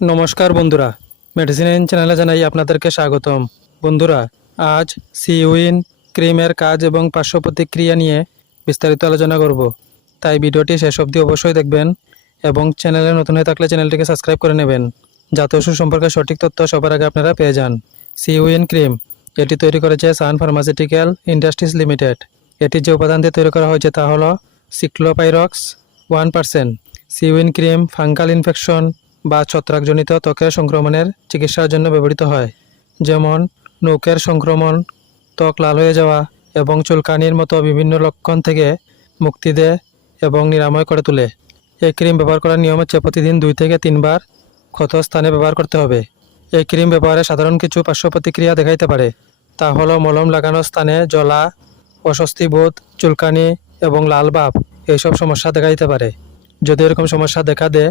নমস্কার বন্ধুরা। মেডিসিন চ্যানেলে জানাই আপনাদেরকে স্বাগতম। বন্ধুরা, আজ সিউইন ক্রিমের কাজ এবং পার্শ্ব প্রতিক্রিয়া নিয়ে বিস্তারিত আলোচনা করব। তাই ভিডিওটি শেষ অবধি অবশ্যই দেখবেন এবং চ্যানেলে নতুন হয়ে থাকলে চ্যানেলটিকে সাবস্ক্রাইব করে নেবেন। যাতে ওষুধ সম্পর্কে সঠিক তথ্য সবার আগে আপনারা পেয়ে যান। সিউইন ক্রিম এটি তৈরি করেছে সান ফার্মাসিউটিক্যাল ইন্ডাস্ট্রিজ লিমিটেড এটি যে উপাদান দিয়ে তৈরি করা হয়েছে তা হলো সিক্লোপাইরক্স ওয়ান পার্সেন্ট সিউইন ক্রিম ফাঙ্কাল ইনফেকশন বা ছত্রাকজনিত ত্বকের সংক্রমণের চিকিৎসার জন্য ব্যবহৃত হয়। যেমন, নৌকের সংক্রমণ, ত্বক লাল হয়ে যাওয়া এবং চুলকানির মতো বিভিন্ন লক্ষণ থেকে মুক্তি দেয় এবং নিরাময় করে তোলে। এই ক্রিম ব্যবহার করার নিয়ম হচ্ছে প্রতিদিন দুই থেকে তিনবার ক্ষত স্থানে ব্যবহার করতে হবে। এই ক্রিম ব্যবহারে সাধারণ কিছু পার্শ্ব প্রতিক্রিয়া দেখাইতে পারে। তা হলো মলম লাগানোর স্থানে জলা অস্বস্তি বোধ, চুলকানি এবং লাল ভাব, এইসব সমস্যা দেখা দিতে পারে। যদি এরকম সমস্যা দেখা দেয়